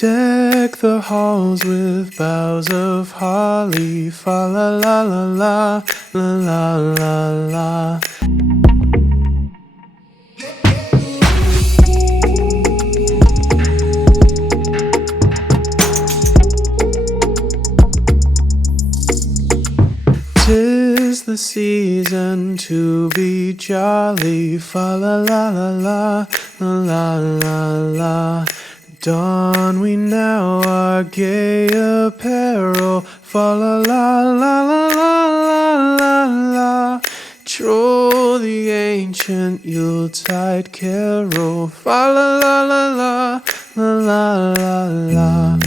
Deck the halls with boughs of holly, fa la la la la, la la la la. Tis the season to be jolly, fa la la la la, la la la la. Don we now our gay apparel, fa la la la la la la la. Troll the ancient Yuletide carol, fa la la la la, la la la la.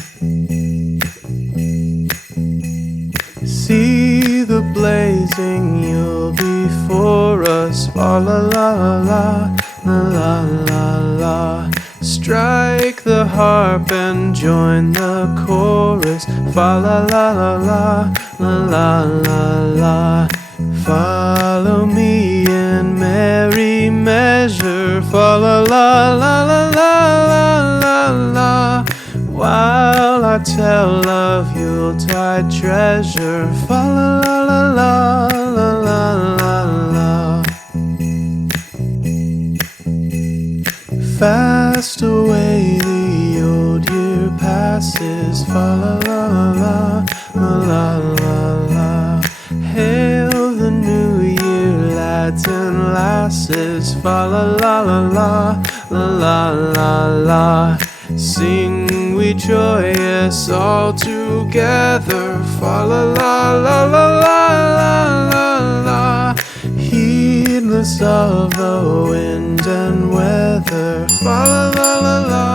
See the blazing Yule before us, fa la la la la, la la la. Strike the harp and join the chorus, fa la la la la, la la la la. Follow me in merry measure, fa la la la la la la la. While I tell of Yuletide treasure, fa la la la la la la la la. Fast away the old year passes, fa la la la la la la la. Hail the new year, lads and lasses, fa la la la la la la la la. Sing we joyous all together, fa la la la la la la la. Heedless of the wind and weather, fa la la la la.